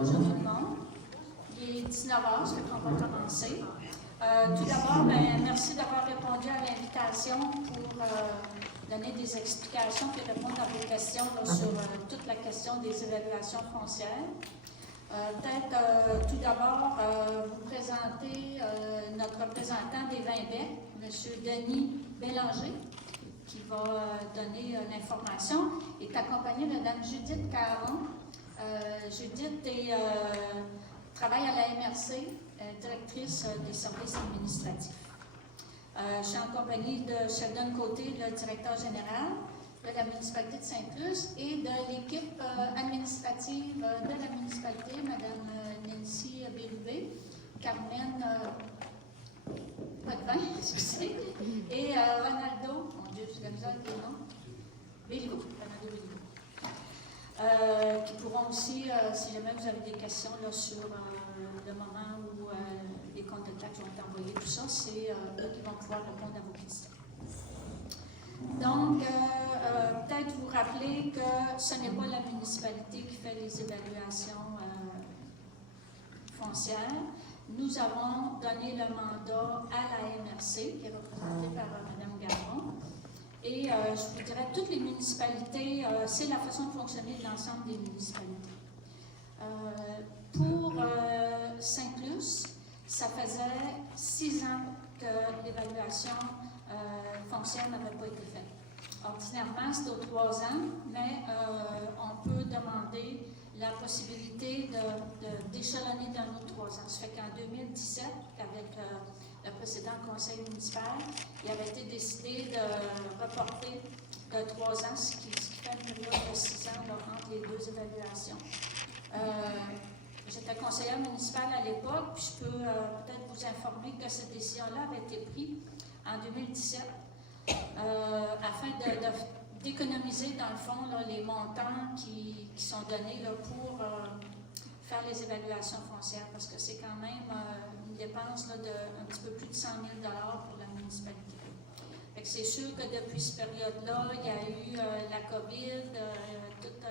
Bonjour tout le monde. Il est 19h, ce qu'on va commencer. Tout d'abord, merci d'avoir répondu à l'invitation pour donner des explications et répondre à vos questions là, sur toute la question des évaluations foncières. Peut-être tout d'abord vous présenter notre représentant des Vins-Bec, M. Denis Bélanger, qui va donner l'information, est accompagné de Mme Judith Caron. Judith travaille à la MRC, directrice des services administratifs. Je suis en compagnie de Sheldon Côté, le directeur général de la municipalité de Sainte-Luce, et de l'équipe administrative de la municipalité, Mme Nancy Bérubé, Carmen Potvin, excusez, et Ronaldo, mon Dieu, j'ai la misère avec les noms, Béliveau, Ronaldo Béliveau. Qui pourront aussi, si jamais vous avez des questions là, sur le moment où les comptes de taxes vont être envoyés, tout ça, c'est eux qui vont pouvoir répondre à vos questions. Donc, peut-être vous rappeler que ce n'est pas la municipalité qui fait les évaluations foncières. Nous avons donné le mandat à la MRC, qui est représentée par Mme Garon. Et je vous dirais, toutes les municipalités, c'est la façon de fonctionner de l'ensemble des municipalités. Pour Sainte-Luce, ça faisait 6 ans que l'évaluation foncière n'avait pas été faite. Ordinairement, c'est aux 3 ans, mais on peut demander la possibilité d'échelonner d'un autre 3 ans. Ça fait qu'en 2017, avec le précédent conseil municipal, il avait été décidé de reporter de 3 ans, ce qui fait une période de 6 ans là, entre les deux évaluations. J'étais conseillère municipale à l'époque, puis je peux peut-être vous informer que cette décision-là avait été prise en 2017 afin d'économiser, dans le fond, là, les montants qui sont donnés là, pour faire les évaluations foncières, parce que c'est quand même une dépense là, d'un petit peu plus de 100 000 $ pour la municipalité. C'est sûr que depuis cette période-là, il y a eu la COVID, toute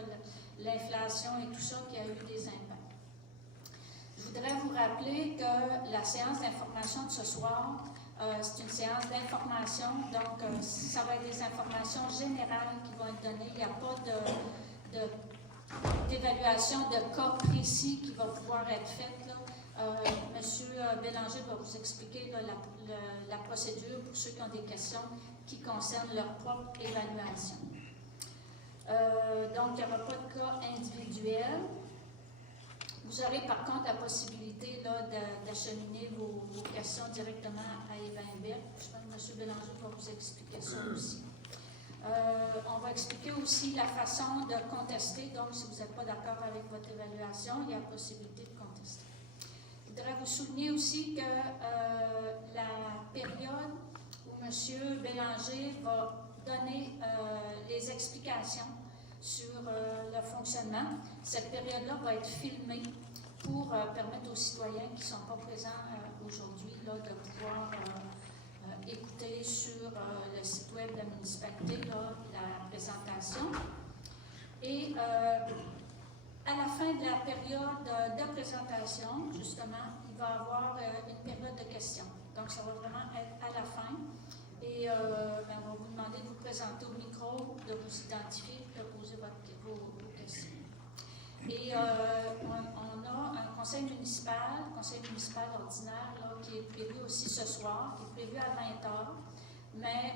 l'inflation et tout ça qui a eu des impacts. Je voudrais vous rappeler que la séance d'information de ce soir, c'est une séance d'information, donc ça va être des informations générales qui vont être données. Il n'y a pas d'évaluation de cas précis qui va pouvoir être faite. Monsieur Bélanger va vous expliquer là, la procédure pour ceux qui ont des questions qui concernent leur propre évaluation. Donc, il n'y aura pas de cas individuel. Vous aurez par contre la possibilité d'acheminer vos questions directement à Vins-Bec. Je pense que M. Bélanger va vous expliquer ça aussi. On va expliquer aussi la façon de contester. Donc, si vous n'êtes pas d'accord avec votre évaluation, il y a la possibilité de contester. Je voudrais vous souligner aussi que la période où M. Bélanger va donner les explications sur le fonctionnement, cette période-là va être filmée pour permettre aux citoyens qui ne sont pas présents aujourd'hui de pouvoir écouter sur le site web de la municipalité la présentation. Et à la fin de la période de présentation, justement, il va y avoir une période de questions. Donc, ça va vraiment être à la fin. Et on va vous demander de vous présenter au micro, de vous identifier, de poser vos questions. Et on a un conseil municipal ordinaire là, qui est prévu aussi ce soir, qui est prévu à 20h. Mais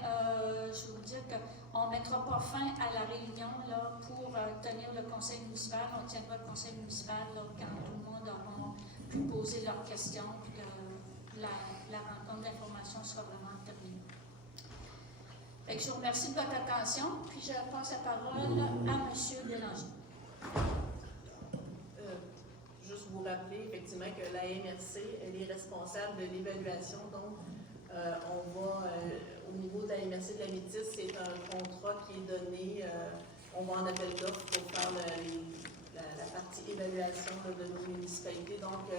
je veux vous dire qu'on ne mettra pas fin à la réunion là, pour tenir le conseil municipal. On tiendra le conseil municipal là, quand tout le monde aura pu poser leurs questions et que la rencontre d'information sera vraiment terminée. Fait que je vous remercie de votre attention, puis je passe la parole à M. Bélanger. Juste vous rappeler effectivement que la MRC, elle est responsable de l'évaluation. Donc, on va, au niveau de la MRC de la Métis, c'est un contrat qui est donné, on va en appel d'offres pour faire la partie évaluation de nos municipalités. Donc,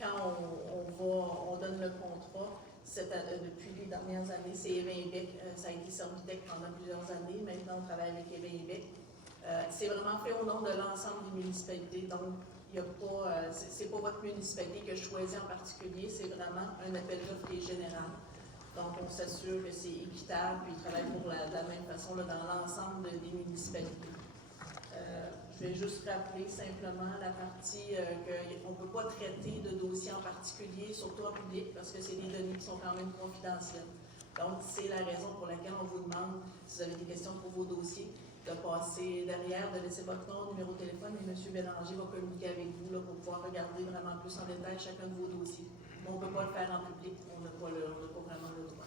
quand on donne le contrat, depuis les dernières années, c'est Vins-Bec, ça a été Servitec pendant plusieurs années. Maintenant, on travaille avec Vins-Bec. C'est vraiment fait au nom de l'ensemble des municipalités, donc il y a pas, c'est pas votre municipalité que je choisis en particulier, c'est vraiment un appel d'offres qui est général. Donc, on s'assure que c'est équitable, puis ils travaillent de la même façon là, dans l'ensemble des municipalités. Je vais juste rappeler simplement la partie qu'on ne peut pas traiter de dossiers en particulier, surtout en public, parce que c'est des données qui sont quand même confidentielles. Donc, c'est la raison pour laquelle on vous demande, si vous avez des questions pour vos dossiers, de passer derrière, de laisser votre nom, numéro de téléphone, et M. Bélanger va communiquer avec vous là, pour pouvoir regarder vraiment plus en détail chacun de vos dossiers. Mais on ne peut pas le faire en public, on n'a pas vraiment le droit.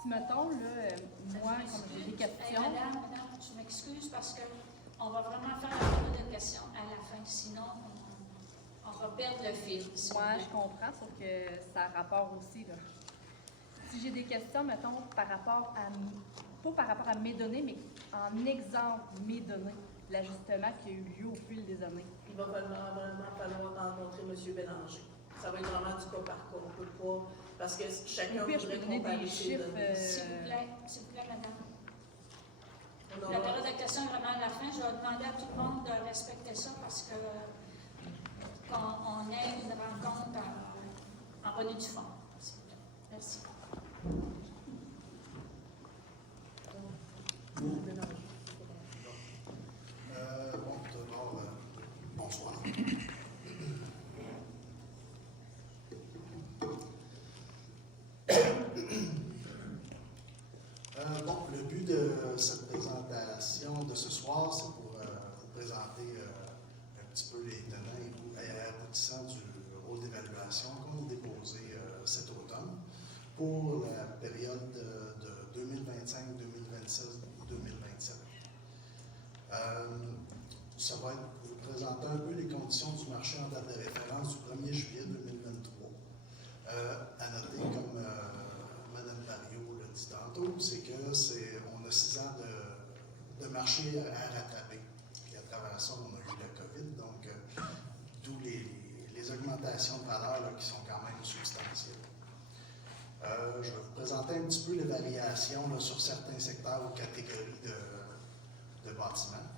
Si, mettons, là, moi, comme j'ai des questions... Hey, madame, je m'excuse parce qu'on va vraiment faire un peu de questions à la fin, sinon on va perdre le fil. Moi, je comprends, sauf que ça a rapport aussi, là. Si j'ai des questions, mettons, par rapport à... Pas par rapport à mes données, mais en exemple, mes données, l'ajustement qui a eu lieu au fil des années. Il va vraiment falloir rencontrer M. Bélanger. Ça va être vraiment du cas par cas. On ne peut pas, parce que chacun voudrait comparer ses données. S'il vous plaît, madame. La période de questions est vraiment à la fin. Je vais demander à tout le monde de respecter ça parce que qu'on ait une rencontre en bonne et due forme. S'il vous plaît. Merci. Bonsoir. Le but de cette présentation de ce soir, c'est pour vous présenter un petit peu les tenants et aboutissants du rôle d'évaluation qu'on a déposé cet automne pour la période de 2025, 2026, 2027. Ça va être pour vous présenter un peu les conditions du marché en date de référence du 1er juillet 2023. À noter, comme Mme Barriot l'a dit tantôt, c'est qu'on a 6 ans de marché à rattraper. Puis à travers ça, on a eu la COVID, donc d'où les augmentations de valeur là, qui sont quand même substantielles. Je vais vous présenter un petit peu les variations là, sur certains secteurs ou catégories de bâtiments.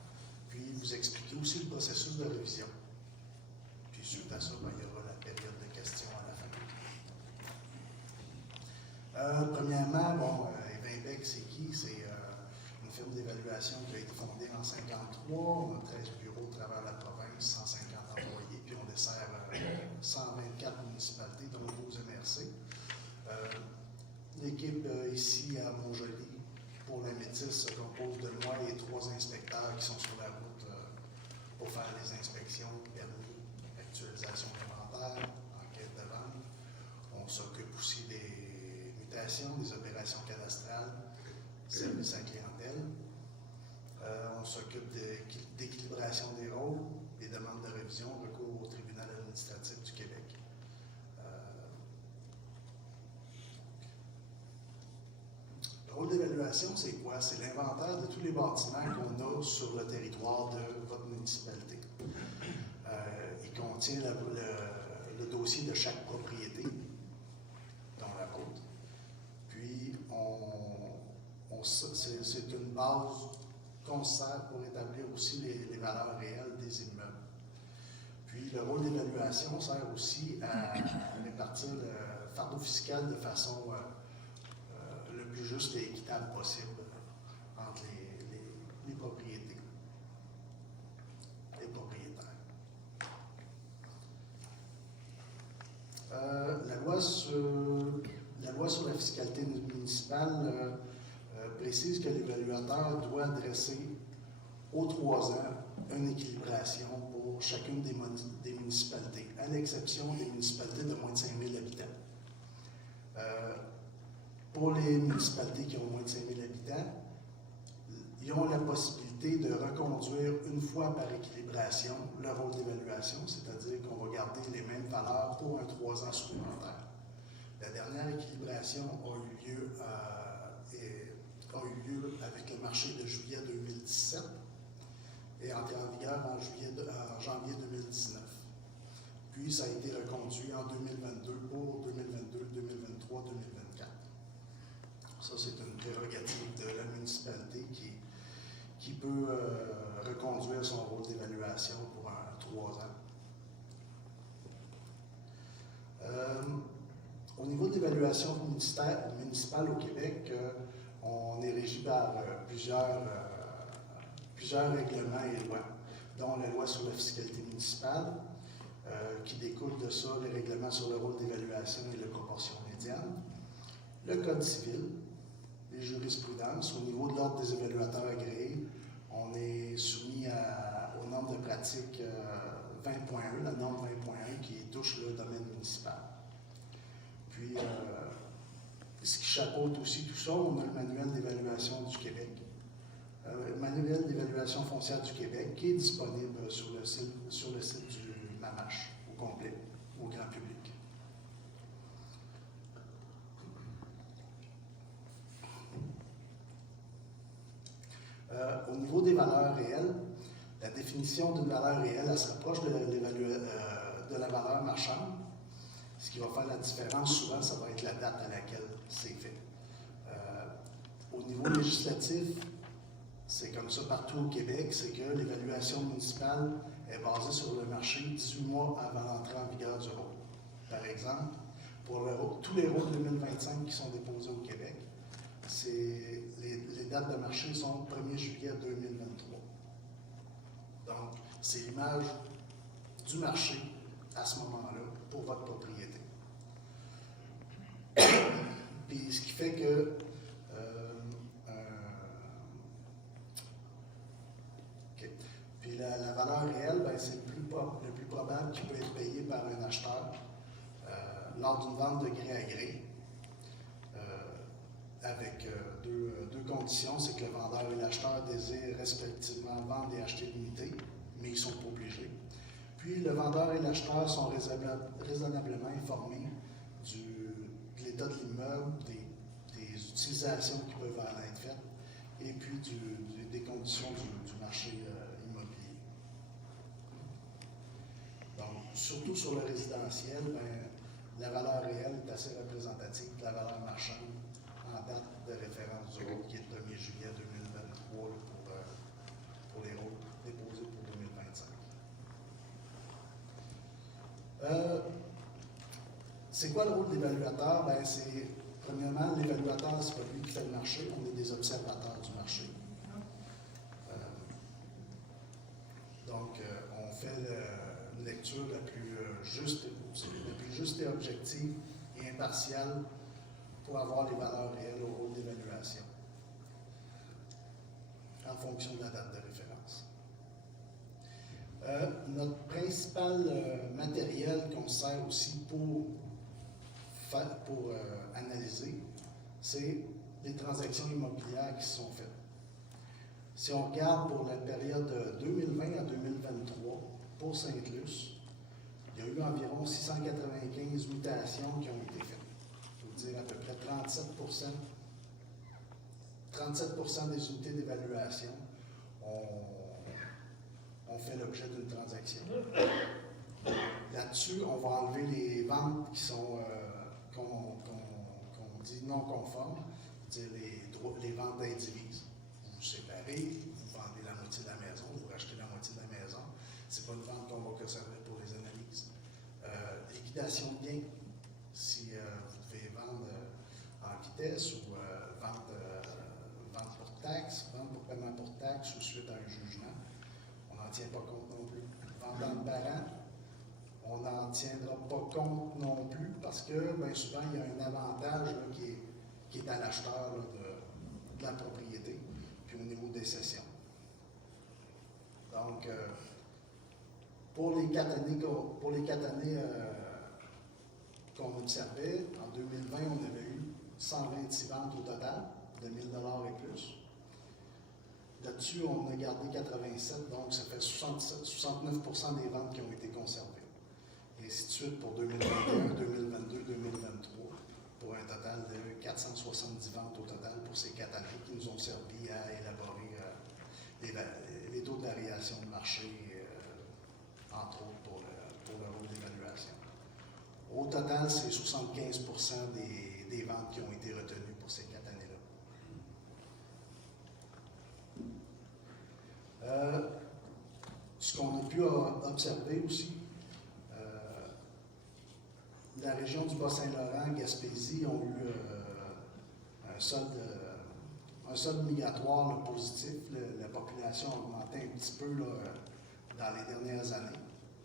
Puis vous expliquer aussi le processus de révision. Puis suite à ça, il y aura la période de questions à la fin. Premièrement, Evinbec, c'est qui? C'est une firme d'évaluation qui a été fondée en 1953. On a 13 bureaux à travers la province, 150 employés, puis on dessert 124 municipalités, dont 12 MRC. L'équipe ici à Montjoly, pour la Métis, se compose de moi et 3 inspecteurs qui sont sur la route pour faire les inspections, permis, actualisation d'inventaire, enquête de vente. On s'occupe aussi des mutations, des opérations cadastrales, services à clientèle. On s'occupe d'équilibration des rôles, des demandes de révision, recours au tribunal administratif du Québec. Le rôle d'évaluation, c'est quoi? C'est l'inventaire de tous les bâtiments qu'on a sur le territoire de votre municipalité. Il contient le dossier de chaque propriété, dont la vôtre. Puis, c'est une base qu'on sert pour établir aussi les valeurs réelles des immeubles. Puis, le rôle d'évaluation sert aussi à répartir le fardeau fiscal de façon le plus juste et équitable possible entre les propriétés, les propriétaires. La loi sur la fiscalité municipale précise que l'évaluateur doit adresser aux 3 ans une équilibration pour chacune des municipalités, à l'exception des municipalités de moins de 5 000 habitants. Pour les municipalités qui ont moins de 5 000 habitants, ils ont la possibilité de reconduire une fois par équilibration le rôle d'évaluation, c'est-à-dire qu'on va garder les mêmes valeurs pour un 3 ans supplémentaire. La dernière équilibration a eu lieu avec le marché de juillet 2017 et entré en vigueur en janvier 2019. Puis ça a été reconduit en 2022 pour 2022, 2023, 2024. Ça, c'est une prérogative de la municipalité qui peut reconduire son rôle d'évaluation pour 3 ans. Au niveau de l'évaluation municipale au Québec, on est régi par plusieurs règlements et lois, dont la loi sur la fiscalité municipale, qui découle de ça les règlements sur le rôle d'évaluation et la proportion médiane, le Code civil, les jurisprudences. Au niveau de l'Ordre des évaluateurs agréés, on est soumis aux normes de pratique 20.1, la norme 20.1 qui touche le domaine municipal. Puis, ce qui chapeaute aussi tout ça, on a le manuel d'évaluation du Québec, le manuel d'évaluation foncière du Québec qui est disponible sur le site du MAMACH au complet, au grand public. Au niveau des valeurs réelles, la définition d'une valeur réelle, elle se rapproche de la valeur marchande. Ce qui va faire la différence, souvent, ça va être la date à laquelle c'est fait. Au niveau législatif, c'est comme ça partout au Québec, c'est que l'évaluation municipale est basée sur le marché 18 mois avant l'entrée en vigueur du rôle. Par exemple, pour tous les rôles 2025 qui sont déposés au Québec, les dates de marché sont 1er juillet 2023. Donc, c'est l'image du marché à ce moment-là pour votre propriété. Puis, ce qui fait que Puis la valeur réelle, ben, c'est le plus probable qui peut être payé par un acheteur lors d'une vente de gré à gré, avec deux conditions, c'est que le vendeur et l'acheteur désirent respectivement vendre et acheter l'unité, mais ils ne sont pas obligés. Puis le vendeur et l'acheteur sont raisonnablement informés de l'état de l'immeuble, des utilisations qui peuvent en être faites, et puis des conditions du marché immobilier. Donc, surtout sur le résidentiel, ben, la valeur réelle est assez représentative de la valeur marchande en date de référence du rôle qui est le 1er juillet 2023 pour les rôles déposés pour 2025. C'est quoi le rôle de l'évaluateur? Ben, premièrement, l'évaluateur, ce n'est pas lui qui fait le marché, on est des observateurs du marché. Donc, on fait une lecture la plus juste et objective et impartiale pour avoir les valeurs réelles au rôle d'évaluation en fonction de la date de référence. Notre principal matériel qu'on sert aussi pour analyser, c'est les transactions immobilières qui sont faites. Si on regarde pour la période 2020 à 2023, pour Sainte-Luce, il y a eu environ 695 mutations qui ont été faites. Je veux dire à peu près 37% des unités d'évaluation ont fait l'objet d'une transaction. Là-dessus, on va enlever les ventes qui sont, qu'on dit non conformes, c'est-à-dire les ventes d'indivises. Vous séparez, vous vendez la moitié de la maison, vous rachetez la moitié de la maison. Ce n'est pas une vente qu'on va conserver pour les analyses. Liquidation de biens, si vous devez vendre en vitesse ou vente pour taxe, vente pour paiement pour taxe ou suite à un jugement, on n'en tient pas compte non plus. Vente dans le parent, on n'en tiendra pas compte non plus parce que bien souvent, il y a un avantage là, qui est à l'acheteur de la propriété, puis au niveau des cessions. Donc, pour les 4 années qu'on observait, en 2020, on avait eu 126 ventes au total, de 1 000 $ et plus. Là-dessus, on a gardé 87, donc ça fait 69% des ventes qui ont été conservées. Et ainsi de suite pour 2021, 2022, 2023, pour un total de 470 ventes au total pour ces 4 années qui nous ont servi à élaborer les taux de variation de marché, entre autres pour le rôle d'évaluation. Au total, c'est 75% des ventes qui ont été retenues pour ces 4 années-là. qu'on a pu observer aussi, la région du Bas-Saint-Laurent, Gaspésie ont eu un solde migratoire là, positif. La population a augmenté un petit peu là, dans les dernières années,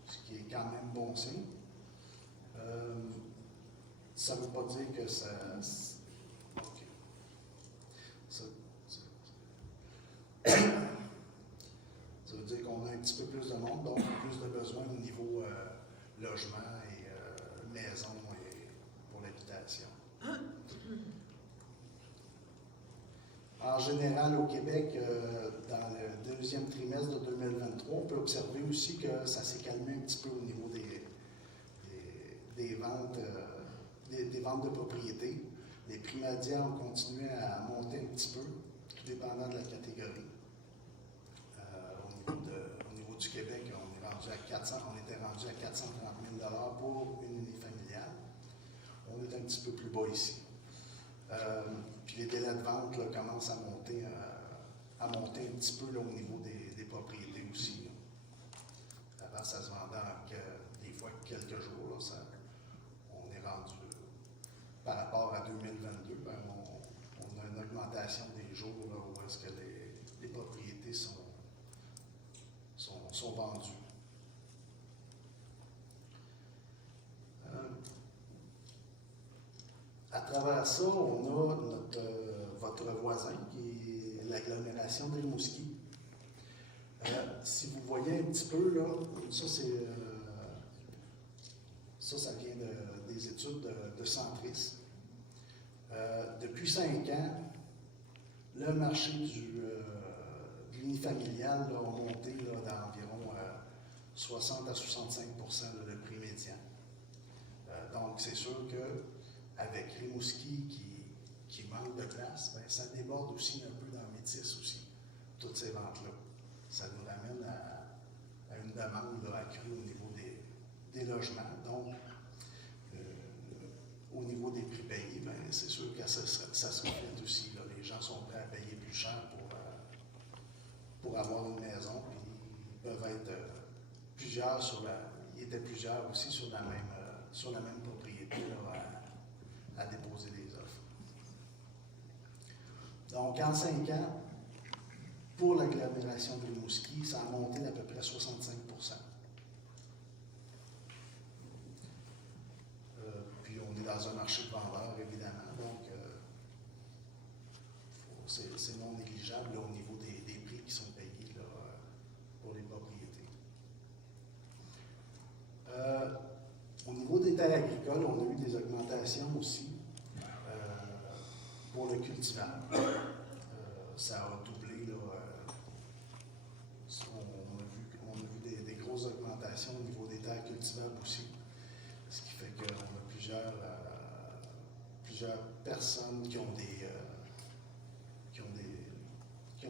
ce qui est quand même bon signe. Ça ne veut pas dire que ça... Okay. Ça veut dire qu'on a un petit peu plus de monde, donc plus de besoins au niveau logement et maison et pour l'habitation. En général, au Québec, dans le deuxième trimestre de 2023, on peut observer aussi que ça s'est calmé un petit peu au niveau des ventes, des ventes de propriétés. Les prix médians ont continué à monter un petit peu, tout dépendant de la catégorie. Au niveau du Québec, on était rendu à 430 000 $ pour une unifamiliale. On est un petit peu plus bas ici. Puis les délais de vente là, commencent à monter un petit peu là, au niveau des propriétés aussi. Là. Avant, ça se vendait des fois quelques jours. Là, on est rendu, par rapport à 2022, ben, on a une augmentation des jours là, où est-ce que les propriétés sont vendues. À travers ça, on a votre voisin qui est l'agglomération de Rimouski. Si vous voyez un petit peu, là, ça vient des études de Centris. Depuis 5 ans, le marché de l'unifamilial a monté d'environ 60 à 65 % le prix médian. Donc, c'est sûr que avec Rimouski qui manque de place, ben, ça déborde aussi un peu dans Métis aussi, toutes ces ventes-là. Ça nous ramène à une demande là, accrue au niveau des logements. Donc, au niveau des prix payés, ben, c'est sûr que ça se reflète aussi. Là. Les gens sont prêts à payer plus cher pour avoir une maison, puis ils peuvent être plusieurs il était plusieurs aussi sur la même propriété là, à déposer des offres. Donc, en 5 ans, pour l'agglomération de Rimouski, ça a monté d'à peu près 65 %. Puis, on est dans un marché de vendeurs, évidemment, donc c'est non négligeable là, au niveau des prix qui sont payés là, pour les propriétés. Au niveau des terres agricoles, on a eu des augmentations aussi pour le cultivable. Ça a doublé. Là, on a vu des grosses augmentations au niveau des terres cultivables aussi. Ce qui fait qu'on a plusieurs personnes qui ont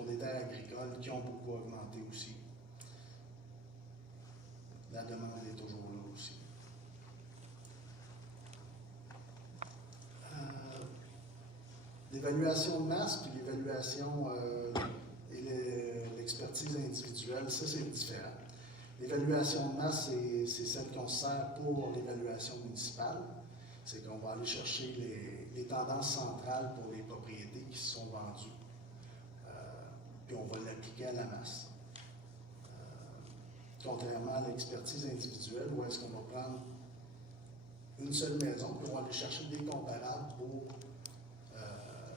des terres agricoles qui ont beaucoup augmenté aussi. La demande est toujours là aussi. L'évaluation de masse puis l'évaluation et l'expertise individuelle, ça c'est différent. L'évaluation de masse, c'est celle qu'on sert pour l'évaluation municipale. C'est qu'on va aller chercher les tendances centrales pour les propriétés qui se sont vendues. Puis on va l'appliquer à la masse. Contrairement à l'expertise individuelle, où est-ce qu'on va prendre une seule maison, puis on va aller chercher des comparables pour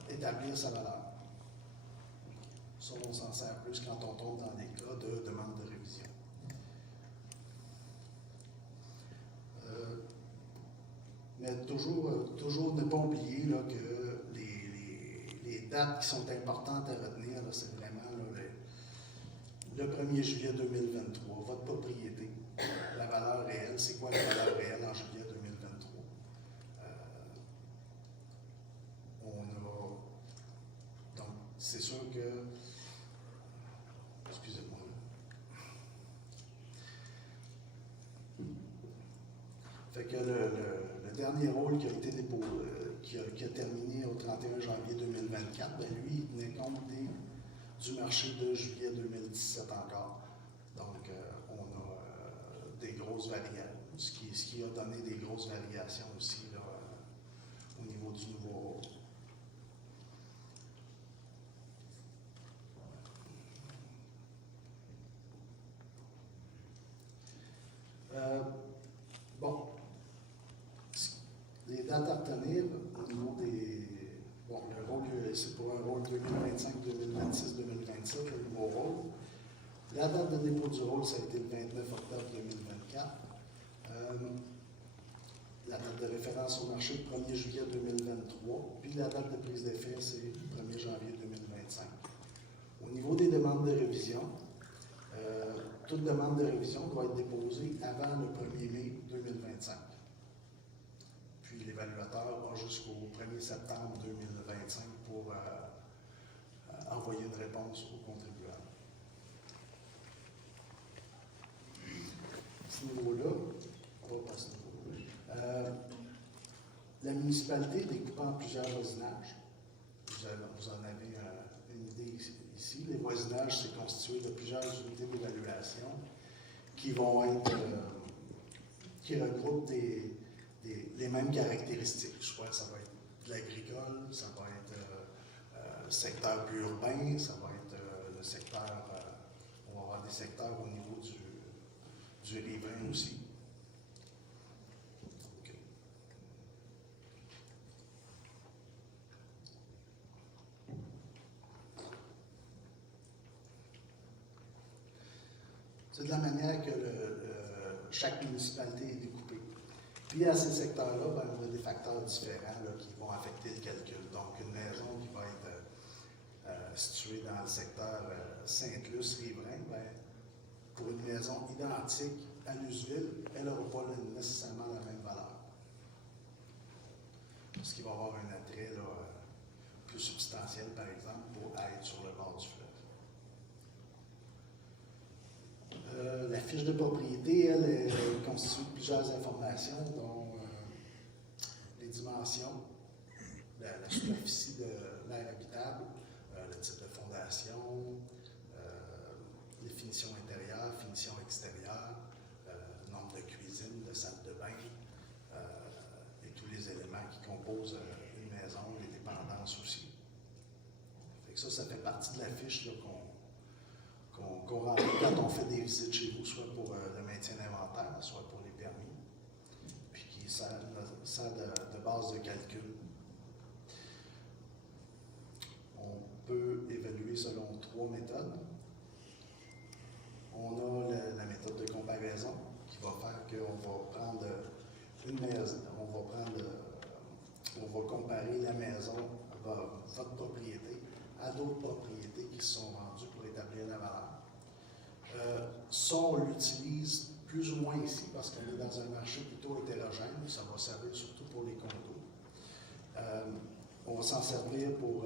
établir sa valeur. Ça, on s'en sert plus quand on tombe dans des cas de demande de révision. Mais toujours ne pas oublier là, que les dates qui sont importantes à retenir, là, c'est vraiment là, le 1er juillet 2023, votre propriété, la valeur réelle, c'est quoi la valeur réelle en juillet 2023? Donc, c'est sûr que... Excusez-moi. Fait que le dernier rôle qui a été qui a terminé au 31 janvier 2024, ben lui, il tenait compte du marché de juillet 2017 encore. Donc, on grosses variations, ce qui a donné des grosses variations aussi là, au niveau du nouveau rôle. Bon, les dates à retenir au niveau des... Bon, le rôle, c'est pour un rôle 2025, 2026, 2027, le nouveau rôle. La date de dépôt du rôle, ça a été le 29 octobre 2024. La date de référence au marché, le 1er juillet 2023. Puis la date de prise d'effet, c'est le 1er janvier 2025. Au niveau des demandes de révision, toute demande de révision doit être déposée avant le 1er mai 2025. Puis l'évaluateur a jusqu'au 1er septembre 2025 pour envoyer une réponse au contribuable. À ce niveau-là, on va passer au niveau-là. La municipalité est découpée en plusieurs voisinages. Vous en avez une idée ici. Les voisinages, c'est constitué de plusieurs unités d'évaluation qui vont être, qui regroupent les mêmes caractéristiques. Soit ça va être de l'agricole, ça va être secteur plus urbain, ça va être le secteur, on va avoir des secteurs au niveau du riverain aussi. Okay. C'est de la manière que chaque municipalité est découpée. Puis à ces secteurs-là, ben, on a des facteurs différents là, qui vont affecter le calcul. Donc une maison qui va être située dans le secteur Sainte-Luce-Riverain, ben, pour une maison identique à Luseville, elle n'aura pas nécessairement la même valeur. Parce qu'il va y avoir un attrait là, plus substantiel, par exemple, pour être sur le bord du fleuve. La fiche de propriété, elle, est constituée de plusieurs informations, dont les dimensions, la superficie de l'aire habitable, le type de fondation, les finitions intérieures, finitions extérieures, nombre de cuisines, de salles de bain, et tous les éléments qui composent une maison, les dépendances aussi. Fait que ça fait partie de la fiche là, qu'on remplit quand on fait des visites chez vous, soit pour le maintien d'inventaire, soit pour les permis, puis qui sert de base de calcul. On peut évaluer selon 3 méthodes. On a la méthode de comparaison qui va faire qu'on va prendre une maison, on va comparer la maison, votre propriété, à d'autres propriétés qui se sont vendues pour établir la valeur. Ça, on l'utilise plus ou moins ici parce qu'on est dans un marché plutôt hétérogène. Ça va servir surtout pour les condos. On va s'en servir pour...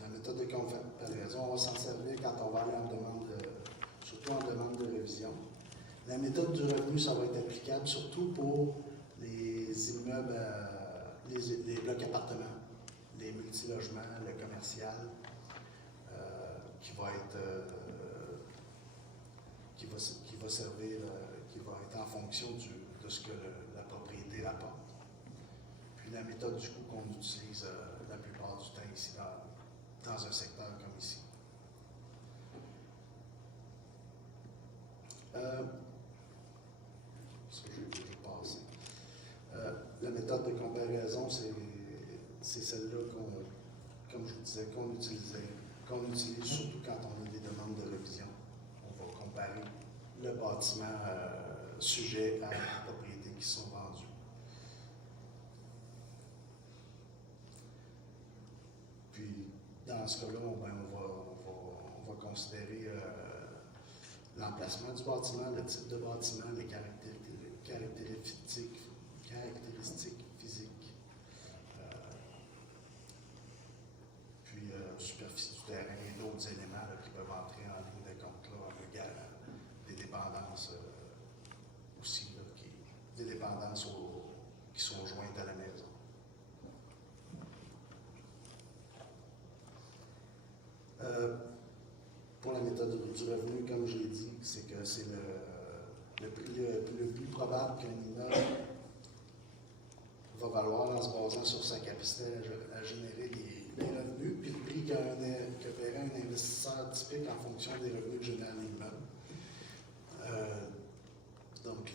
la méthode de comparaison, on va s'en servir quand on va aller en demande, surtout en demande de révision. La méthode du revenu, ça va être applicable surtout pour les immeubles, les blocs appartements, les multilogements, le commercial, qui va servir, qui va être en fonction de ce que la propriété rapporte. Puis la méthode du coût qu'on utilise la plupart du temps ici dans un secteur comme ici. Ce que j'ai déjà passé. La méthode de comparaison, c'est celle-là comme je vous disais, qu'on utilise surtout quand on a des demandes de révision. On va comparer le bâtiment sujet à les propriétés qui sont vendues. Puis, dans ce cas-là, on va considérer l'emplacement du bâtiment, le type de bâtiment, les caractéristiques physiques, puis superficie du terrain et d'autres éléments là, qui peuvent entrer en ligne de compte, là, des dépendances aussi, là, des dépendances qui sont jointes à la maison. Pour la méthode du revenu, comme j'ai dit, c'est que c'est le plus probable qu'un immeuble va valoir en se basant sur sa capacité à générer des revenus, puis le prix que paierait un investisseur typique en fonction des revenus que génère l'immeuble. Donc,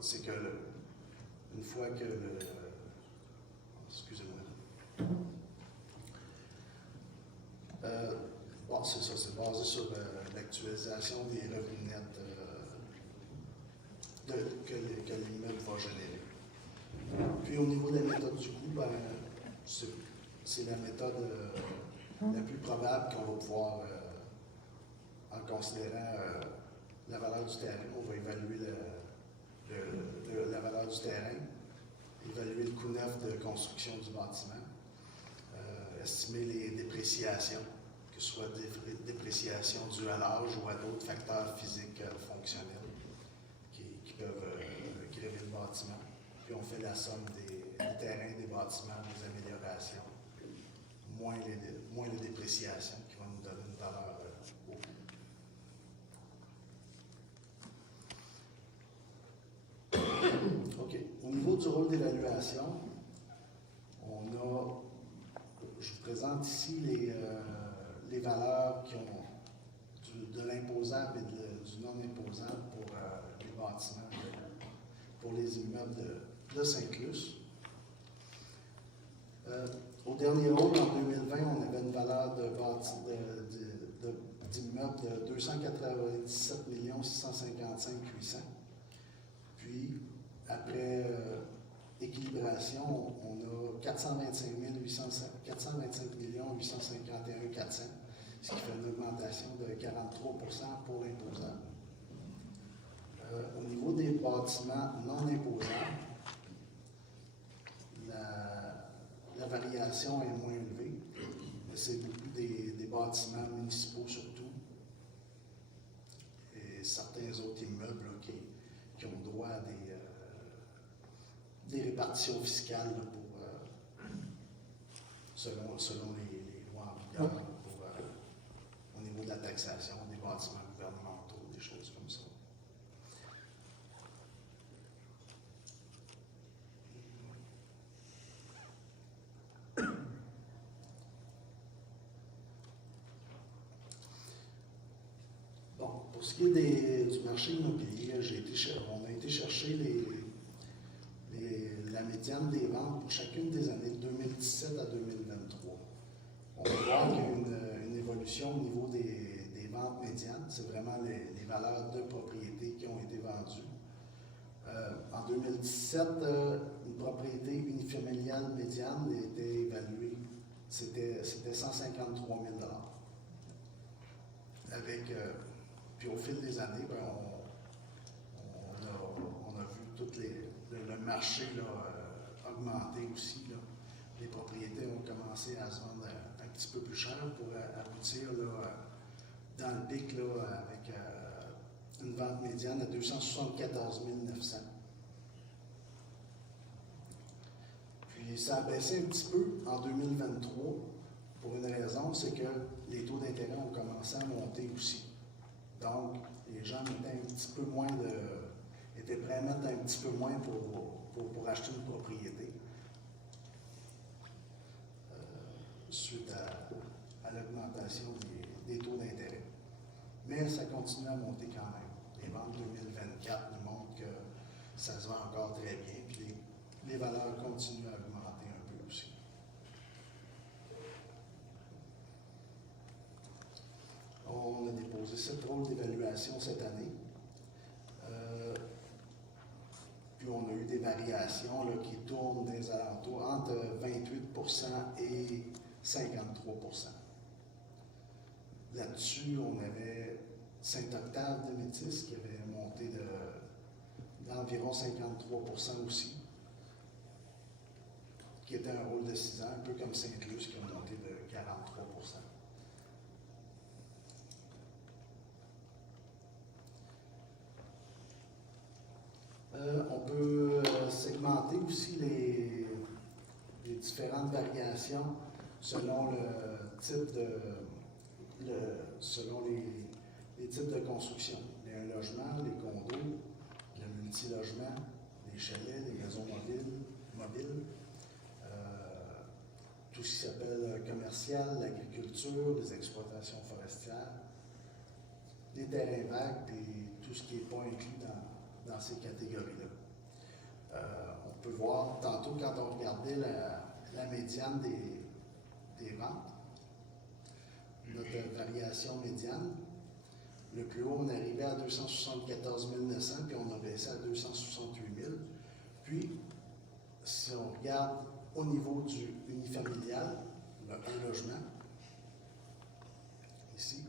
c'est que une fois que excusez-moi. Bon, c'est ça, c'est basé sur l'actualisation des revenus nets que l'immeuble va générer. Puis au niveau de la méthode du coût, ben, c'est la méthode la plus probable qu'on va pouvoir, en considérant la valeur du terrain, on va évaluer la valeur du terrain, évaluer le coût neuf de construction du bâtiment, estimer les dépréciations, que ce soit des dépréciations dues à l'âge ou à d'autres facteurs physiques fonctionnels qui peuvent gréver le bâtiment. Puis on fait la somme des terrains, des bâtiments, des améliorations, moins les dépréciations qui vont nous donner une valeur au coût. OK. Au niveau du rôle d'évaluation, je vous présente ici les valeurs qui ont de l'imposable et du non imposable pour les bâtiments, pour les immeubles de Saint-Luce. Au dernier rôle, en 2020, on avait une valeur d'immeubles de 297 655 800. Puis, après équilibration, on a 425 851 400, ce qui fait une augmentation de 43% pour l'imposable. Au niveau des bâtiments non imposables, la variation est moins élevée, mais c'est beaucoup des bâtiments municipaux surtout, et certains autres immeubles là, qui ont droit à des répartitions fiscales là, selon les lois en vigueur au niveau de la taxation des bâtiments gouvernementaux, des choses comme ça. Bon, pour ce qui est du marché immobilier, on a été chercher la médiane des ventes pour chacune des années de 2017 à 2023. On va voir qu'il y a une évolution au niveau des ventes médianes. C'est vraiment les valeurs de propriété qui ont été vendues. En 2017, une propriété unifamiliale médiane a été évaluée. C'était 153 000 $. Puis au fil des années, ben, on a vu tout le marché là, augmenter aussi. Là. Les propriétés ont commencé à se vendre un petit peu plus cher pour aboutir là, dans le pic là, avec une vente médiane à 274 900. Puis ça a baissé un petit peu en 2023 pour une raison, c'est que les taux d'intérêt ont commencé à monter aussi. Donc, les gens étaient prêts à mettre un petit peu moins pour acheter une propriété suite à l'augmentation des taux d'intérêt. Mais ça continue à monter quand même. Les ventes 2024 nous montrent que ça se vend encore très bien, puis les valeurs continuent à augmenter un peu aussi. On a déposé 7 rôles d'évaluation cette année. Puis on a eu des variations là, qui tournent des alentours entre 28% et 53%. Là-dessus, on avait Saint-Octave de Métis qui avait monté d'environ 53% aussi, qui était un rôle de 6 ans, un peu comme Saint-Luce qui a monté de 43%. On peut segmenter aussi les différentes variations selon le type selon les types de construction. Les logements, les condos, le multilogement, les chalets, les maisons mobiles, tout ce qui s'appelle commercial, l'agriculture, les exploitations forestières, les terrains vagues, puis tout ce qui n'est pas inclus dans ces catégories-là. On peut voir, tantôt, quand on regardait la médiane des ventes, notre variation médiane, le plus haut, on arrivait à 274 900, puis on a baissé à 268 000. Puis, si on regarde au niveau du unifamilial, un logement, ici,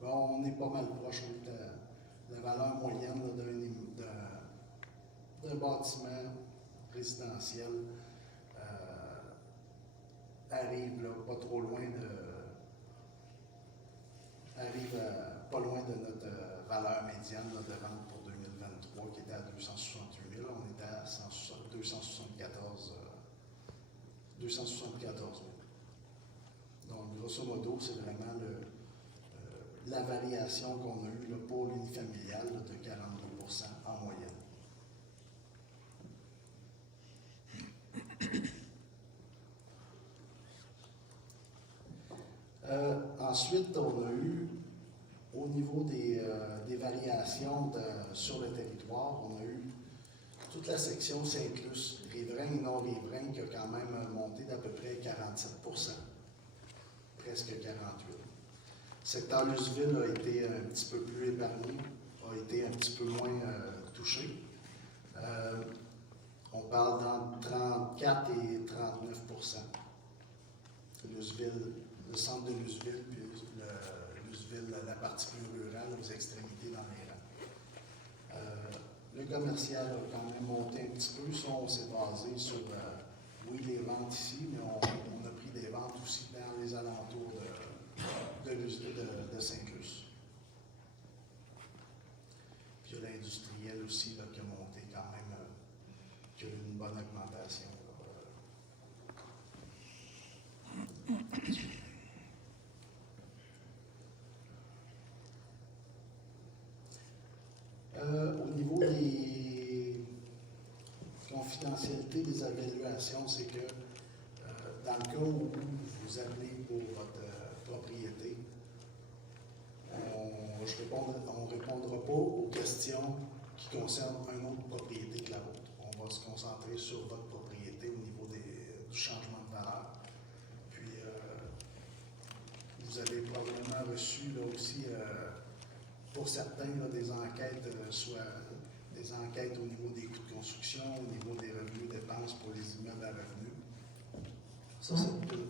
ben, on est pas mal proche de la valeur moyenne d'un bâtiment résidentiel. Arrive là, pas trop loin pas loin de notre valeur médiane de vente pour 2023 qui était à 268 000. On était à 274 000. Donc, grosso modo, c'est vraiment la variation qu'on a eue là, pour l'unifamilial de 42% en moyenne. Ensuite, on a eu, au niveau des variations sur le territoire, on a eu toute la section Saint-Luce, riverain et non-riverain, qui a quand même monté d'à peu près 47%, presque 48%. Le secteur Luceville a été un petit peu plus épargné, a été un petit peu moins touché. On parle d'entre 34 et 39%. Luceville, le centre de Luceville, puis Luceville, la partie plus rurale, aux extrémités dans les rangs. Le commercial a quand même monté un petit peu. Ça, on s'est basé sur, oui, les ventes ici, mais on a pris des ventes aussi dans les alentours de Saint-Luce. Puis il y a l'industriel aussi là, qui a monté quand même, qui a eu une bonne augmentation. Au niveau des confidentialités des évaluations, c'est que dans le cas où vous appelez pour votre propriété, on ne répondra pas aux questions qui concernent une autre propriété que la vôtre. On va se concentrer sur votre propriété au niveau du changement de valeur. Puis, vous avez probablement reçu là aussi, pour certains, là, des enquêtes, soit des enquêtes au niveau des coûts de construction, au niveau des revenus dépenses pour les immeubles à revenus. Ça,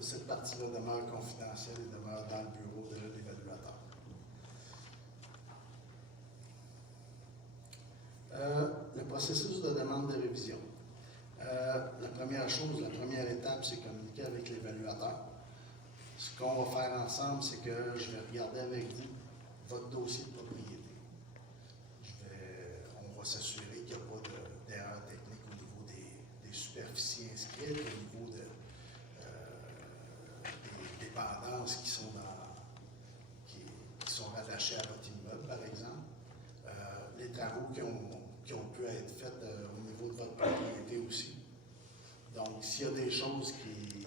cette partie-là demeure confidentielle et demeure dans le bureau de l'évaluateur. Le processus de demande de révision. La première chose, la première étape, c'est communiquer avec l'évaluateur. Ce qu'on va faire ensemble, c'est que je vais regarder avec vous votre dossier de propriété. On va s'assurer qu'il n'y a pas d'erreur technique au niveau des superficies inscrites, au niveau des dépendances qui sont rattachées à votre immeuble, par exemple. Les travaux qui ont pu être faits au niveau de votre propriété aussi. Donc, s'il y a des choses qui,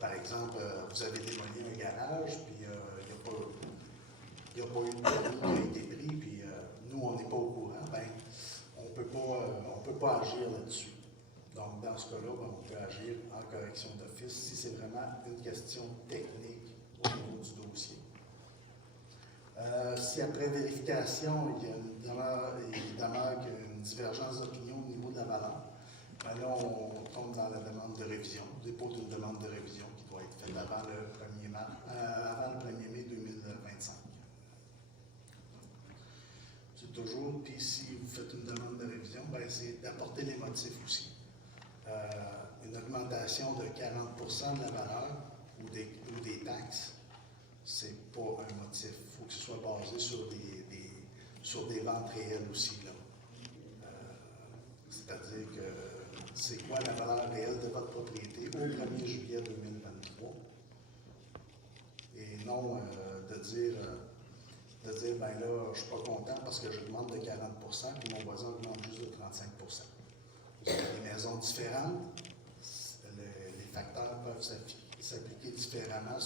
par exemple, vous avez démoli un garage, puis il n'y a pas eu de permis qui a été pris, puis nous, on n'est pas au courant, bien, on ne peut pas agir là-dessus. Donc, dans ce cas-là, ben, on peut agir en correction d'office si c'est vraiment une question technique au niveau du dossier. Si après vérification, il demeure une divergence d'opinion au niveau de la valeur, ben là, on tombe dans la demande de révision. On dépose une demande de révision qui doit être faite avant le 1er mai 2025. C'est toujours, puis si vous faites une demande de révision, ben, c'est d'apporter les motifs aussi. Une augmentation de 40% de la valeur ou des taxes, c'est pas un motif. Il faut que ce soit basé sur des ventes réelles aussi. Là. C'est-à-dire que c'est quoi la valeur réelle de votre propriété au 1er juillet 2023. Et non de dire, ben là, je ne suis pas content parce que je demande de 40 puis mon voisin demande juste de 35 Vous avez des maisons différentes, les facteurs peuvent s'appliquer différemment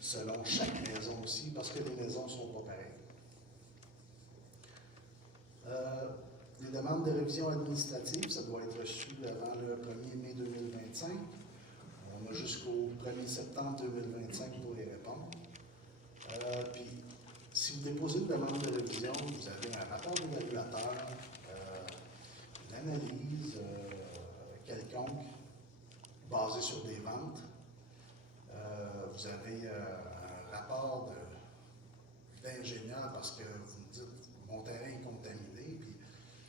selon chaque maison aussi, parce que les maisons ne sont pas pareilles. Les demandes de révision administrative, ça doit être reçu avant le 1er mai 2025. On a jusqu'au 1er septembre 2025 pour y répondre. Puis, si vous déposez une demande de révision, vous avez un rapport d'évaluateur, une analyse quelconque basée sur des ventes. Vous avez un rapport d'ingénieur parce que vous me dites mon terrain est contaminé. Puis,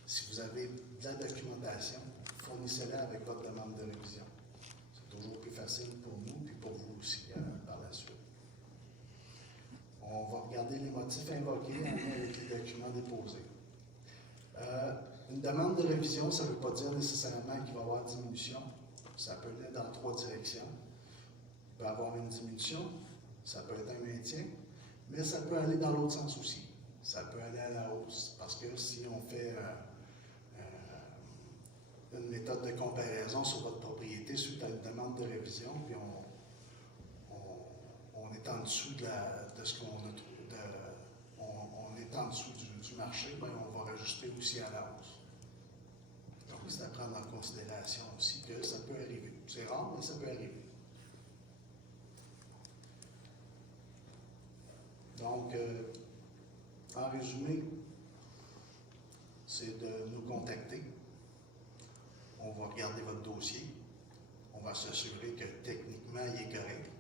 si vous avez de la documentation, fournissez-la avec votre demande de révision. C'est toujours plus facile pour nous et pour vous aussi par la suite. On va regarder les motifs invoqués en lien avec les documents déposés. Une demande de révision, ça ne veut pas dire nécessairement qu'il va y avoir diminution. Ça peut aller dans 3 directions. Il peut y avoir une diminution, ça peut être un maintien, mais ça peut aller dans l'autre sens aussi. Ça peut aller à la hausse, parce que si on fait une méthode de comparaison sur votre propriété suite à une demande de révision, puis on est en dessous de ce qu'on a trouvé, on est en dessous du marché, bien, on va rajuster aussi à la hausse. Donc, c'est à prendre en considération aussi que ça peut arriver. C'est rare, mais ça peut arriver. Donc, en résumé, c'est de nous contacter. On va regarder votre dossier. On va s'assurer que techniquement, il est correct.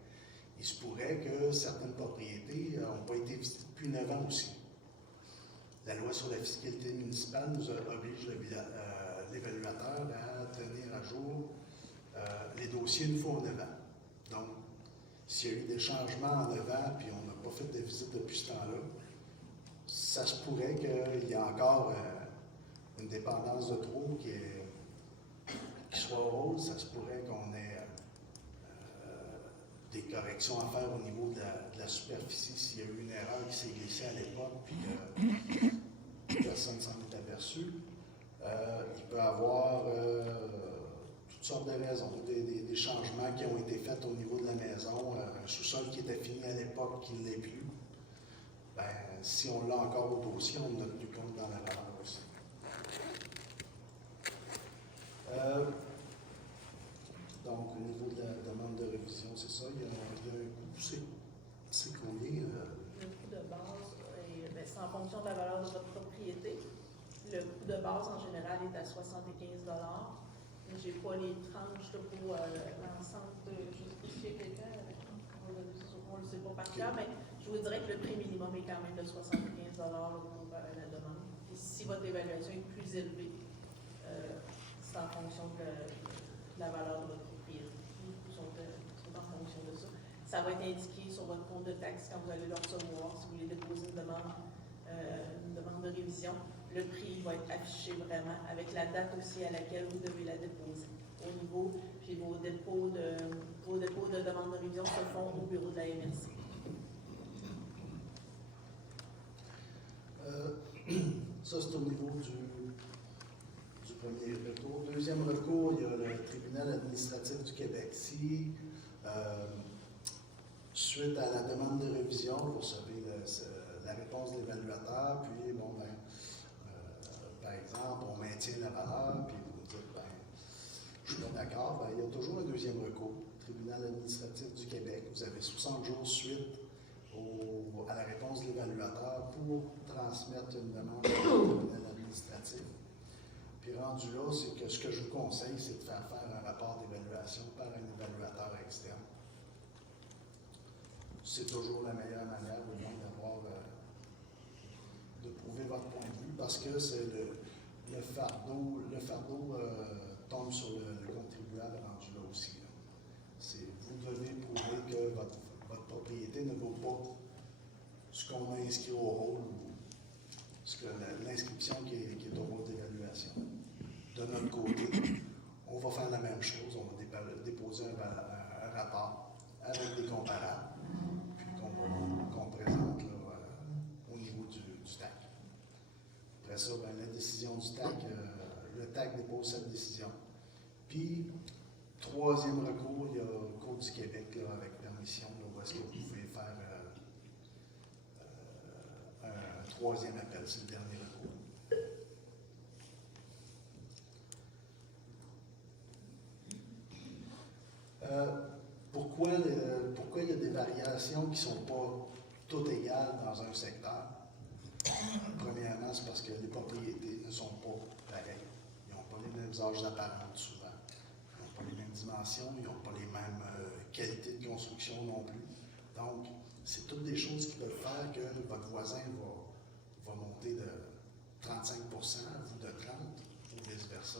Il se pourrait que certaines propriétés n'ont pas été visitées depuis 9 ans aussi. La loi sur la fiscalité municipale nous oblige l'évaluateur à tenir à jour les dossiers une fois en 9 ans. Donc, s'il y a eu des changements en 9 ans puis on n'a pas fait de visite depuis ce temps-là, ça se pourrait qu'il y ait encore une dépendance de trop qui soit hausse. Ça se pourrait qu'on ait des corrections à faire au niveau de la superficie s'il y a eu une erreur qui s'est glissée à l'époque puis que personne ne s'en est aperçu. Il peut y avoir toutes sortes de raisons, des changements qui ont été faits au niveau de la maison, un sous-sol qui était fini à l'époque qui ne l'est plus. Ben, si on l'a encore au dossier, on en a tenu compte dans la valeur aussi. Donc, au niveau de la demande de révision, c'est ça, il y a un coût, c'est combien? Le coût de base, c'est en fonction de la valeur de votre propriété. Le coût de base, en général, est à 75 $. Je n'ai pas les tranches pour l'ensemble de... Justifier quelqu'un, on ne le sait pas par cœur, mais je vous dirais que le prix minimum est quand même de 75 $ pour la demande. Et si votre évaluation est plus élevée, c'est en fonction de la valeur de votre propriété. Les coûts sont en fonction de ça. Ça va être indiqué sur votre compte de taxe quand vous allez le recevoir, si vous voulez déposer une demande de révision. Le prix va être affiché vraiment avec la date aussi à laquelle vous devez la déposer. Au niveau, puis vos dépôts de demande de révision se font au bureau de la MRC. Ça, c'est au niveau du premier recours. Deuxième recours, il y a le tribunal administratif du Québec. Si, suite à la demande de révision, vous recevez la réponse de l'évaluateur, puis, bon, ben, par exemple, on maintient la valeur, puis vous dites, ben, je suis pas d'accord, ben, il y a toujours un deuxième recours, tribunal administratif du Québec. Vous avez 60 jours suite à la réponse de l'évaluateur pour transmettre une demande au tribunal administratif. Puis rendu là, c'est que ce que je vous conseille, c'est de faire un rapport d'évaluation par un évaluateur externe. C'est toujours la meilleure manière d'avoir de prouver votre point de vue parce que c'est le fardeau tombe sur le contribuable rendu là aussi. Là. Vous devez prouver que votre propriété ne vaut pas ce qu'on a inscrit au rôle ou l'inscription qui est au rôle d'évaluation. De de notre côté, on va faire la même chose. On va déposer un rapport avec des comparables, puis qu'on présente là, au niveau du TAC. Après ça, ben, la décision du TAC, le TAC dépose sa décision. Puis, troisième recours, il y a le Cour du Québec là, avec permission, là, où est-ce que vous pouvez faire un troisième appel, c'est le dernier recours. Pourquoi il y a des variations qui ne sont pas toutes égales dans un secteur? Premièrement, c'est parce que les propriétés ne sont pas pareilles. Ils n'ont pas les mêmes âges d'apparence souvent. Ils n'ont pas les mêmes dimensions, ils n'ont pas les mêmes qualités de construction non plus. Donc, c'est toutes des choses qui peuvent faire que votre voisin va monter de 35 vous de 30 ou vice-versa.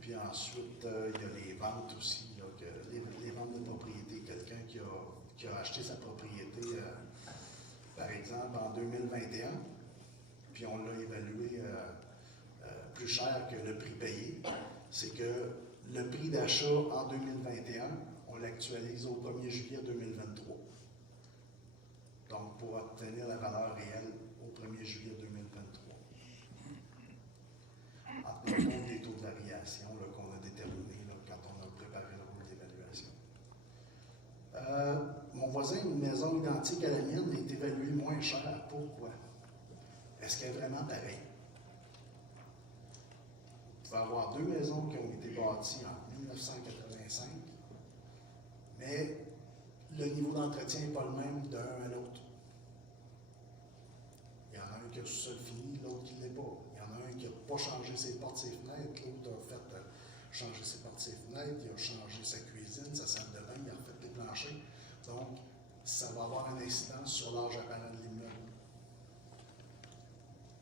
Puis ensuite, il y a les ventes aussi, là, les ventes de propriété. Quelqu'un qui a acheté sa propriété, par exemple, en 2021, puis on l'a évalué plus cher que le prix payé, c'est que le prix d'achat en 2021, on l'actualise au 1er juillet 2023. Donc, pour obtenir la valeur réelle au 1er juillet 2023. En tenant compte des taux de variation qu'on a déterminés quand on a préparé le rôle d'évaluation. Mon voisin a une maison identique à la mienne est évaluée moins cher. Pourquoi? Est-ce qu'elle est vraiment pareille? Vous pouvez avoir deux maisons qui ont été bâties en 1985, mais le niveau d'entretien n'est pas le même d'un à l'autre. Il y en a un qui a sous-sol fini, l'autre qui ne l'est pas. Il y en a un qui n'a pas changé ses portes, ses fenêtres, l'autre a fait changer ses portes, ses fenêtres, il a changé sa cuisine, sa salle de bain, il a refait les planchers. Donc, ça va avoir un incidence sur l'âge apparent de l'immeuble.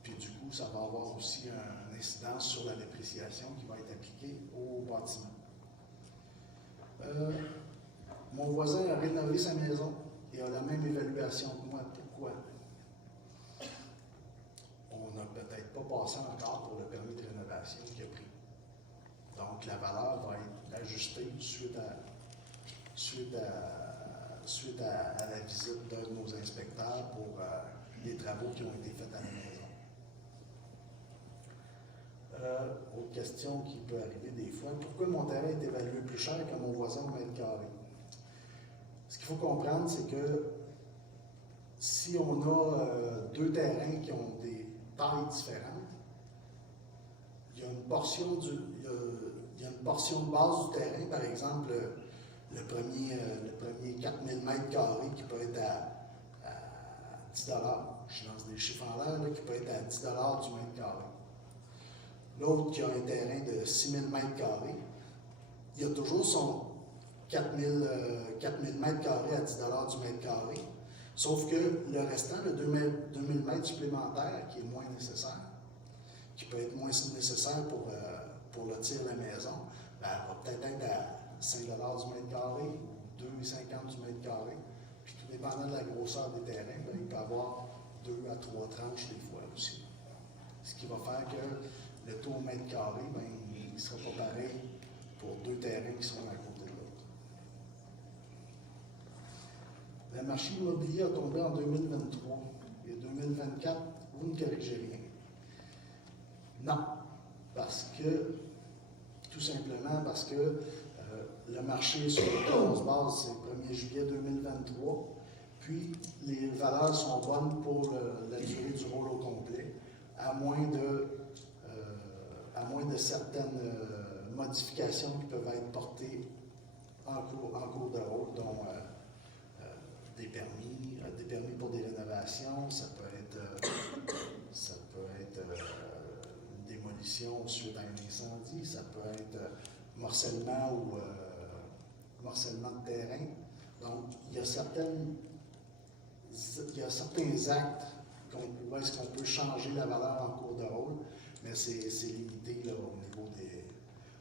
Puis du coup, ça va avoir aussi une incidence sur la dépréciation qui va être appliquée au bâtiment. Mon voisin a rénové sa maison et a la même évaluation que moi. Pourquoi? On n'a peut-être pas passé encore pour le permis de rénovation qu'il a pris. Donc, la valeur va être ajustée suite à la visite de nos inspecteurs pour les travaux qui ont été faits à la maison. Autre question qui peut arriver des fois, pourquoi mon terrain est évalué plus cher que mon voisin au mètre carré? Ce qu'il faut comprendre, c'est que si on a deux terrains qui ont des tailles différentes, il y a une portion de base du terrain, par exemple, le premier 4000 mètres carrés qui peut être à 10 $. Je lance des chiffres en l'air, qui peut être à 10 $ du mètre carré. L'autre qui a un terrain de 6000 mètres carrés, il a toujours son 4000 mètres carrés à 10 $ du mètre carré, sauf que le restant, le 2000 mètres supplémentaires, qui est moins nécessaire, qui peut être moins nécessaire pour lotir la maison, ben, va peut-être être à 5 $ du mètre carré, 2,50 du mètre carré, puis tout dépendant de la grosseur des terrains, ben, il peut y avoir 2 à 3 tranches des fois aussi. Ce qui va faire que le taux au mètre carré, ben, il ne sera pas pareil pour deux terrains qui sont à côté de l'autre. Le marché immobilier a tombé en 2023 et 2024, vous ne corrigez rien. Non, tout simplement parce que le marché sur lequel on se base, c'est le 1er juillet 2023, puis les valeurs sont bonnes pour la durée du rôle au complet, à moins de certaines modifications qui peuvent être portées en cours de rôle, dont des permis pour des rénovations, ça peut être une démolition suite à un incendie, ça peut être morcellement de terrain. Donc, il y a certains actes où est-ce qu'on peut changer la valeur en cours de rôle, mais c'est limité là, au niveau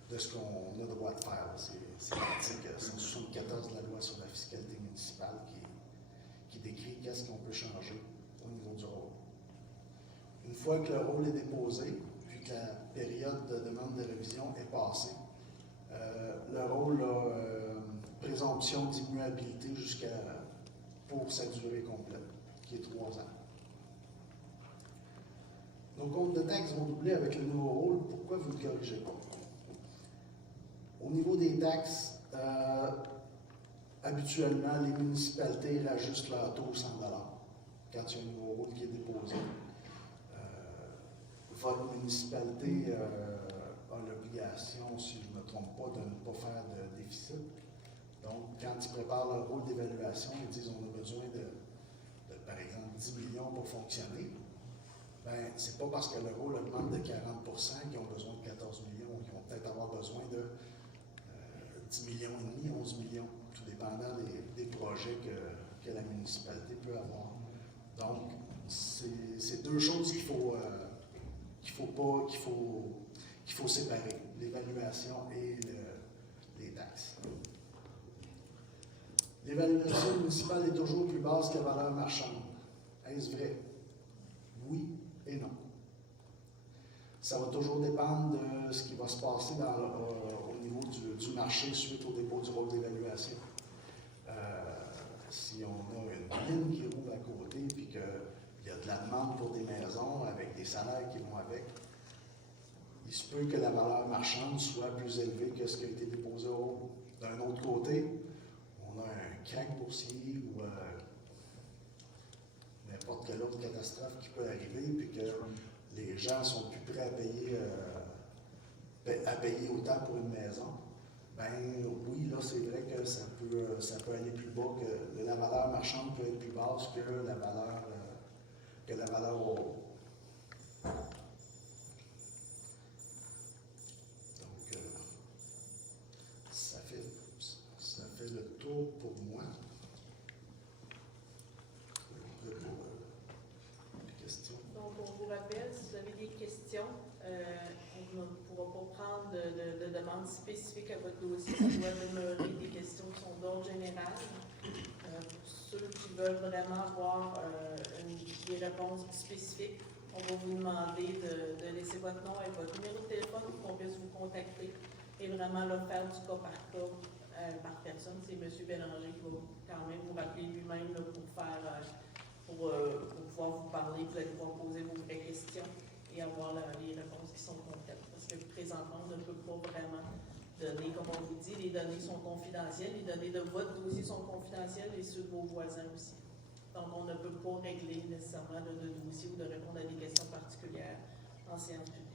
de ce qu'on a le droit de faire. C'est l'article 174 de la loi sur la fiscalité municipale qui décrit qu'est-ce qu'on peut changer au niveau du rôle. Une fois que le rôle est déposé, puis que la période de demande de révision est passée. Le rôle a présomption d'immuabilité pour sa durée complète, qui est 3 ans. Nos comptes de taxes vont doubler avec le nouveau rôle. Pourquoi vous ne le corrigez pas? Au niveau des taxes, habituellement, les municipalités rajustent leur taux 100 $ quand il y a un nouveau rôle qui est déposé. Votre municipalité a l'obligation, si je ne me trompe pas, de ne pas faire de déficit. Donc, quand ils préparent leur rôle d'évaluation, ils disent on a besoin de, par exemple, 10 millions pour fonctionner. Bien, c'est pas parce que le rôle augmente de 40% qu'ils ont besoin de 14 millions, qu'ils vont peut-être avoir besoin de 10 millions et demi, 11 millions, tout dépendant des projets que la municipalité peut avoir. Donc, c'est deux choses qu'il faut séparer, l'évaluation et les taxes. L'évaluation municipale est toujours plus basse que la valeur marchande. Est-ce vrai? Oui et non. Ça va toujours dépendre de ce qui va se passer au niveau du marché suite au dépôt du rôle d'évaluation. Si on a une mine qui roule à côté et qu'il y a de la demande pour des maisons avec des salaires qui vont avec, il se peut que la valeur marchande soit plus élevée que ce qui a été déposé au rôle. D'un autre côté, on a un crack boursier ou n'importe quelle autre catastrophe qui peut arriver, puis que les gens sont plus prêts à payer autant pour une maison. Ben oui, là, c'est vrai que ça peut aller plus bas, que la valeur marchande peut être plus basse que la valeur au rôle. Donc, ça fait le tour pour moi. Des questions? Donc, on vous rappelle, si vous avez des questions, on ne pourra pas prendre de demandes spécifiques à votre dossier. Ça doit demeurer des questions qui sont d'ordre général. Pour ceux qui veulent vraiment avoir des réponses spécifiques, on va vous demander de laisser votre nom et votre numéro de téléphone pour qu'on puisse vous contacter et vraiment le faire du cas par cas par personne. C'est M. Bélanger qui va quand même vous rappeler lui-même pour pouvoir vous parler. Vous allez pouvoir poser vos vraies questions et avoir les réponses qui sont complètes. Parce que présentement, on ne peut pas vraiment donner, comme on vous dit, les données sont confidentielles, les données de votre dossier sont confidentielles et ceux de vos voisins aussi. Donc, on ne peut pas régler nécessairement de dossier ou de répondre à des questions particulières en séance publique.